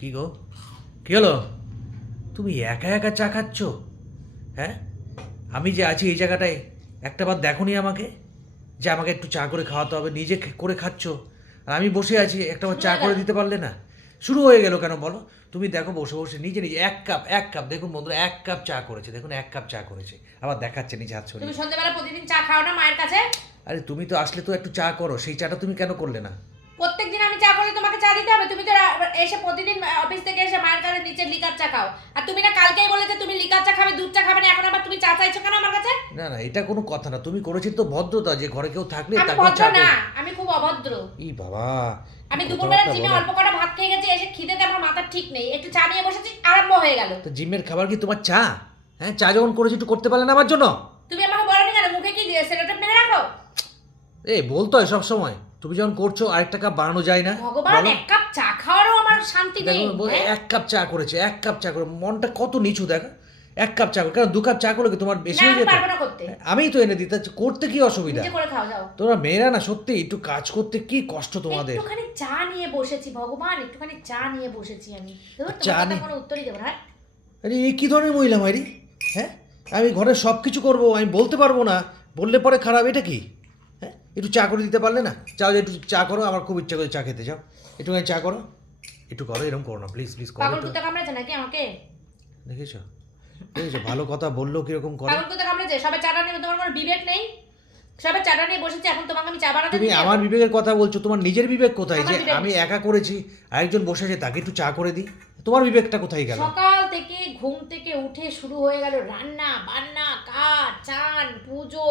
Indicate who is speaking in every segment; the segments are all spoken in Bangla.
Speaker 1: কি গো? কি হলো? তুমি একা একা চা খাচ্ছ? হ্যাঁ? আমি যে আছি এই জায়গাটায় একটা বার দেখোনি আমাকে যে আমাকে একটু চা করে খাওয়াতে হবে নিজে করে খাচ্ছ। আর আমি বসে আছি একটা বার চা করে দিতে পারলে না? শুরু হয়ে গেল কেন বলো? তুমি দেখো বসে বসে নিজে নিজে এক কাপ এক কাপ দেখুন বন্ধুরা এক কাপ চা করেছে দেখুন এক কাপ চা করেছে। আবার দেখাচ্ছে নিজে হাত ছড়িয়ে
Speaker 2: তুমি সন্ধ্যেবেলা প্রতিদিন চা খাও না মায়ের কাছে?
Speaker 1: আরে তুমি তো আসলে তো একটু চা করো সেই চাটা তুমি কেন করলে না?
Speaker 2: চা করি তোমাকে চা দিতে হবে তুমি তো এসে প্রতিদিন অফিস থেকে এসে মায়ের কাছে নিচে লিকার চা খাও। আর তুমি না কালকেই বলেছে তুমি লিকার চা খাবে দুধ চা খাবে না এখন আবার তুমি চা চাইছো কেন আমার কাছে?
Speaker 1: না না এটা কোনো কথা না তুমি করেছি তো ভদ্রতা যে ঘরে কেউ থাকলে
Speaker 2: আমি ভদ্র না আমি খুব অভদ্র।
Speaker 1: ই বাবা
Speaker 2: আমি দুপুরবেলা জিমে অল্প কটা ভাত খেয়ে গেছি এসে খিদেতে আমার মাথা ঠিক নেই। একটু চা নিয়ে বসেছি আরম্ভ হয়ে গেল।
Speaker 1: তো জিমের খাবার কি তোমার চা? হ্যাঁ চা যখন করেছি একটু করতে পারলে না আমার জন্য?
Speaker 2: তুমি আমাকে বলনি কেন? মুখে কি সেলোটেপ মেরে রাখো?
Speaker 1: এ বলতো সব সময়। তুমি যখন করছ আরেকটা কাপ বানানো যায় না।
Speaker 2: ভগবান এক কাপ চা খাওয়ারও আমার শান্তি নেই হ্যাঁ?
Speaker 1: এক কাপ চা করেছে এক কাপ চা করে মনটা কত নিচু দেখ। এক কাপ চা করে কারণ দু কাপ চা করলে কি তোমার বেশি হয়ে যেত? আমিই তো এনে দিতে করতে কি অসুবিধা? তোমরা মেয়েরা না সত্যি একটু কাজ করতে কি কষ্ট তোমাদের?
Speaker 2: একটুখানি চা নিয়ে বসেছি ভগবান একটুখানি চা নিয়ে বসেছি আমি।
Speaker 1: চা নিয়ে-
Speaker 2: উত্তরই দেবো না হ্যাঁ?
Speaker 1: আরে এই কি ধরনের মহিলা মাইরি? হ্যাঁ? আমি ঘরে সব কিছু করব আমি বলতে পারব না বললে পরে খারাপ এটা কি? একটু চা করে দিতে পারলে না? চাও একটু চা করো আমার খুব ইচ্ছা করে চা খেতে যাও। একটুখানি চা করো। একটু করো এরকম করো না প্লিজ প্লিজ করো
Speaker 2: পাগল কুত্তা নাকি আমাকে?
Speaker 1: দেখেছ? দেখেছ? ভালো কথা বলল কীরকম করে?
Speaker 2: পাগল কুত্তা সবাই চাটা নিয়ে তোমার কোনো বিবেক নেই? সবাই চাটা নিয়ে বসেছে এখন তোমাকে আমি চা বানাতে
Speaker 1: তুমি আমার বিবেকের কথা বলছো তোমার নিজের বিবেক কোথায়? যে আমি একা করেছি আরেকজন বসে আছে তাকে একটু চা করে দিই। তোমার বিবেকটা কোথায় গেল?
Speaker 2: সকাল থেকে ঘুম থেকে উঠে শুরু হয়ে গেল রান্না বান্না কাজ চান পুজো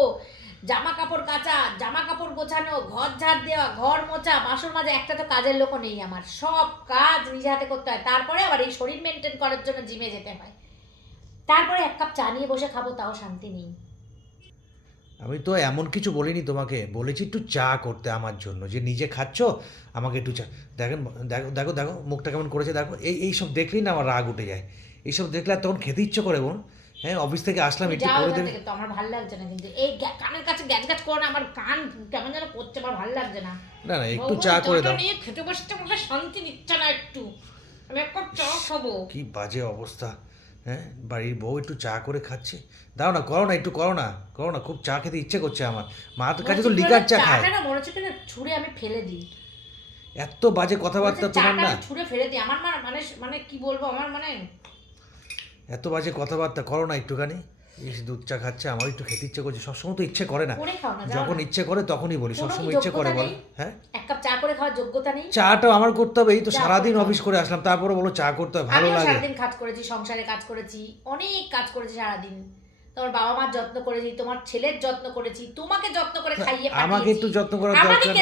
Speaker 2: জামা কাপড় কাচা জামা কাপড় গোছানো, ঘর ঝাড় দেওয়া, ঘর মোছা, বাসন মাজা, একটা তো কাজের লোকও নেই আমার। সব কাজ নিজে হাতে করতে হয়। তারপরে আবার এই শরীর মেনটেন করার জন্য জিমে যেতে হয়। তারপরে এক কাপ চা নিয়ে বসে খাব, তাও শান্তি নেই।
Speaker 1: আমি তো এমন কিছু বলিনি তোমাকে। বলেছি একটু চা করতে আমার জন্য। যে নিজে খাচ্ছ, আমাকে একটু চা দেখেন, দেখো দেখো দেখো, মুখটা কেমন করেছে, দেখো। এই এইসব দেখলেই না আমার রাগ উঠে যায়। এইসব দেখলে আর তখন খেতে ইচ্ছে করে বোন। হ্যাঁ অফিস থেকে আসলাম একটু
Speaker 2: যাও
Speaker 1: করে দেবে
Speaker 2: তো আমার ভালো লাগছে না কিন্তু। এই কানের কাছে গ্যাচ গ্যাচ করো না আমার কান কেমন যেন করছে আমার ভালো লাগছে না।
Speaker 1: না না একটু চা করে দাও।
Speaker 2: নিয়ে খেতে বসতে আমাকে শান্তি দিচ্ছে না একটু। আমি এক কাপ চা খাব।
Speaker 1: কি বাজে অবস্থা হ্যাঁ? বাড়ির বউ একটু চা করে খাচ্ছে। দাও না করো না একটু করো না করো না খুব চা খেতে ইচ্ছে করছে আমার। মার কাছে তো লিকার চা খায়
Speaker 2: না মনে হচ্ছে কিনা ছুঁড়ে আমি ফেলে দিই।
Speaker 1: এত বাজে কথাবার্তা তোমার না।
Speaker 2: ছুঁড়ে ফেলে দিই। আমার মানে মানে কি বলব আমার মানে
Speaker 1: এত বাজে কথাবার্তা করো না একটুখানি। দুধ চা খাচ্ছে আমার একটু খেতে ইচ্ছে করছে। সবসময় তো ইচ্ছে করে না। যখন ইচ্ছে করে তখনই বলি সবসময় ইচ্ছে করে বল। হ্যাঁ?
Speaker 2: এক কাপ চা করে খাওয়ার যোগ্যতা নেই?
Speaker 1: চাটা আমার করতে হবে এই তো সারাদিন অফিস করে আসলাম তারপরে বলো চা করতে হবে ভালো লাগে।
Speaker 2: সারাদিন কাজ করেছি সংসারে কাজ করেছি অনেক কাজ করেছি সারাদিন। তোমার বাবা মার যত্ন করেছি তোমার ছেলের যত্ন করেছি তোমাকে যত্ন করে খাইয়ে
Speaker 1: আমাকে একটু যত্ন করার।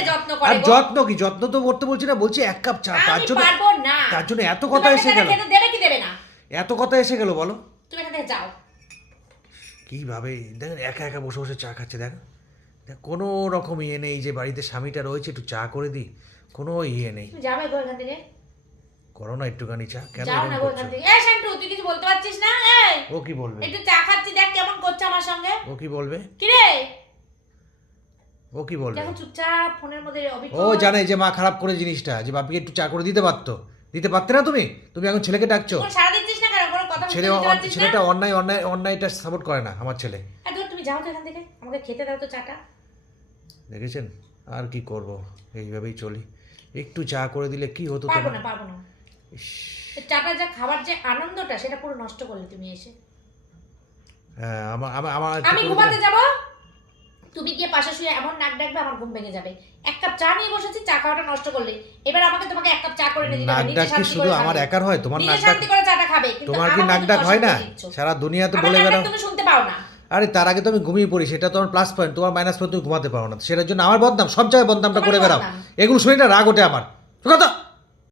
Speaker 2: যত্ন করে
Speaker 1: আর যত্ন কি? যত্ন তো করতে বলছি না বলছি এক কাপ চা তার জন্য তার জন্য এত কথা এসে গেল।
Speaker 2: দেবে কি দেবে না?
Speaker 1: এত কথা এসে গেল বলো।
Speaker 2: তুমি এখান থেকে যাও।
Speaker 1: কীভাবে? দেখেন একা একা বসে বসে চা খাচ্ছে দেখ দেখ কোনো রকম ইয়ে নেই যে বাড়িতে স্বামীটা রয়েছে একটু চা করে দিই। কোনো ইয়ে নেই।
Speaker 2: তুমি যাবে গো এখান থেকে?
Speaker 1: করো না একটুখানি চা কেন
Speaker 2: যাও না গো এখান থেকে? এই শান্টু তুই কিছু বলতে পারছিস না? এই!
Speaker 1: ও কি বলবে?
Speaker 2: একটু চা খাচ্ছি দেখ কেমন করছে আমার সঙ্গে।
Speaker 1: ও কি বলবে?
Speaker 2: কি রে?
Speaker 1: ও কি বলবে?
Speaker 2: দেখো চুপচাপ ফোনের মধ্যে
Speaker 1: ও জানে যে মা খারাপ করে জিনিসটা যে বাপিকে একটু চা করে দিতে পারতো। দিতে পারতে না তুমি? তুমি এখন ছেলেকে ডাকছো।
Speaker 2: কোন
Speaker 1: ছেলে ছেলেটা অন্যায় অন্যায় অন্যায়টা সাপোর্ট করে না আমার ছেলে।
Speaker 2: এই ধর, তুমি যাও তো এখান থেকে আমাকে খেতে দাও তো চাটা।
Speaker 1: দেখেছেন? আর কি করব? এইভাবেই চলি। একটু চা করে দিলে কি হতো
Speaker 2: পারব না পারব না। চাটা যা খাবার যে আনন্দটা সেটা পুরো নষ্ট করলে তুমি এসে।
Speaker 1: হ্যাঁ আমার আমার
Speaker 2: আমি ঘুমাতে যাব? তুমি গিয়ে পাশে শুয়ে এমন নাক ডাকবে আমার ঘুম ভেঙে যাবে। এক কাপ চা নিয়ে বসেছি চা খাওয়াটা নষ্ট করলে। এবার আমাকে তোমাকে এক কাপ চা করে দিতে
Speaker 1: নাক ডাক কি শুধু আমার একার হয়? তোমার নাক ডাক
Speaker 2: করে চাটা খাবে
Speaker 1: তোমার কি নাক ডাক হয় না? সারা দুনিয়া
Speaker 2: তো
Speaker 1: বলে বেড়াও।
Speaker 2: তুমি শুনতে পাও না।
Speaker 1: আরে তার আগে তো আমি ঘুমিয়ে পড়ি সেটা তো আমার প্লাস পয়েন্ট তোমার মাইনাস পয়েন্ট তুমি ঘুমাতে পারো না। সেটার জন্য আমার বদনাম সব জায়গায় বদনামটা করে বেড়াও। এগুলো শুনে না রাগ ওঠে আমার। কথা?